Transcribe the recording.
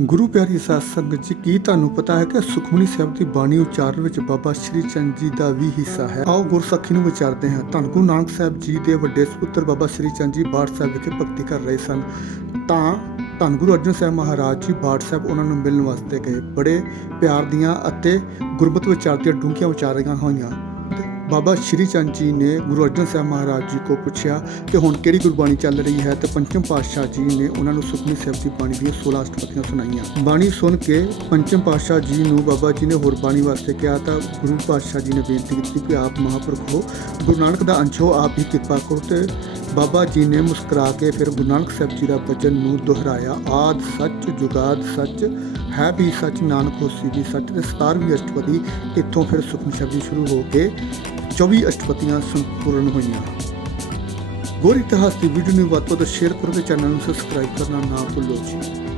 ਗੁਰੂ ਪਿਆਰੀ ਸਾਧ ਸੰਗਤ ਜੀ, ਕੀ ਤੁਹਾਨੂੰ ਪਤਾ ਹੈ ਕਿ ਸੁਖਮਨੀ ਸਾਹਿਬ ਦੀ ਬਾਣੀ ਉਚਾਰਨ ਵਿੱਚ ਬਾਬਾ ਸ਼੍ਰੀ ਚੰਦ ਜੀ ਦਾ ਵੀ ਹਿੱਸਾ ਹੈ? ਆਓ ਗੁਰਸਖੀ ਨੂੰ ਵਿਚਾਰਦੇ ਹਾਂ। ਧੰਨ ਗੁਰੂ ਨਾਨਕ ਸਾਹਿਬ ਜੀ ਦੇ ਵੱਡੇ ਸੁਪੁੱਤਰ ਬਾਬਾ ਸ਼੍ਰੀ ਚੰਦ ਜੀ ਬਾੜ ਸਾਹਿਬ ਵਿਖੇ ਭਗਤੀ ਕਰ ਰਹੇ ਸਨ। ਤਾਂ ਧੰਨ ਗੁਰੂ ਅਰਜਨ ਸਾਹਿਬ ਮਹਾਰਾਜ ਜੀ ਬਾੜ ਸਾਹਿਬ ਉਹਨਾਂ ਨੂੰ ਮਿਲਣ ਵਾਸਤੇ ਗਏ। ਬੜੇ ਪਿਆਰ ਦੀਆਂ ਅਤੇ ਗੁਰਬਤ ਵਿਚਾਰ ਦੀਆਂ ਡੂੰਘੀਆਂ ਵਿਚਾਰੀਆਂ ਹੋਈਆਂ। ਬਾਬਾ ਸ਼੍ਰੀ ਚੰਦ ਜੀ ਨੇ ਗੁਰੂ ਅਰਜਨ ਸਾਹਿਬ ਮਹਾਰਾਜ ਜੀ ਕੋ ਪੁੱਛਿਆ ਕਿ ਹੁਣ ਕਿਹੜੀ ਗੁਰਬਾਣੀ ਚੱਲ ਰਹੀ ਹੈ ਤੇ ਪੰਚਮ ਪਾਤਸ਼ਾਹ ਜੀ ਨੇ ਉਹਨਾਂ ਨੂੰ ਸੁਖਮਨੀ ਸਾਹਿਬ ਦੀ ਬਾਣੀ ਦੀਆਂ 16 ਅਸ਼ਟਪਦੀਆਂ ਸੁਣਾਈਆਂ। ਬਾਣੀ ਸੁਣ ਕੇ ਪੰਚਮ ਪਾਤਸ਼ਾਹ ਜੀ ਨੂੰ ਬਾਬਾ ਜੀ ਨੇ ਹੋਰ ਬਾਣੀ ਵਾਸਤੇ ਕਿਹਾ ਤਾਂ ਗੁਰੂ ਪਾਤਸ਼ਾਹ ਜੀ ਨੇ ਬੇਨਤੀ ਕੀਤੀ ਕਿ ਆਪ ਮਹਾਂਪੁਰਖ ਹੋ। ਗੁਰੂ ਨਾਨਕ ਦਾ ਅੰਸ਼ ਹੋ, ਆਪ ਹੀ ਕਿਰਪਾ ਕਰੋ ਤੇ ਬਾਬਾ ਜੀ ਨੇ ਮੁਸਕਰਾ ਕੇ ਫਿਰ ਗੁਰੂ ਨਾਨਕ ਸਾਹਿਬ ਜੀ ਦਾ ਬਚਨ ਨੂੰ ਦੁਹਰਾਇਆ, ਆਦ ਸੱਚ, ਜੁਗਾਦ ਸੱਚ, ਹੈ ਵੀ ਸੱਚ, ਨਾਨਕ ਹੋਸੀ ਵੀ ਸੱਚ ਤੇ 17ਵੀਂ ਅਸ਼ਟਪਦੀ ਇੱਥੋਂ ਫਿਰ ਸੁਖਮਨੀ ਸਾਹਿਬ ਜੀ ਸ਼ੁਰੂ ਹੋ ਕੇ 24 ਅਸ਼ਟਪਤੀਆਂ ਸੰਪੂਰਨ ਹੋਈਆਂ ਗੋਰੀ ਇਤਿਹਾਸ ਦੀ ਵੀਡੀਓ ਨੂੰ ਵੱਧ ਤੋਂ ਵੱਧ ਸ਼ੇਅਰ ਕਰੋ ਤੇ ਚੈਨਲ ਨੂੰ ਸਬਸਕ੍ਰਾਈਬ ਕਰਨਾ ਨਾ ਭੁੱਲੋ ਜੀ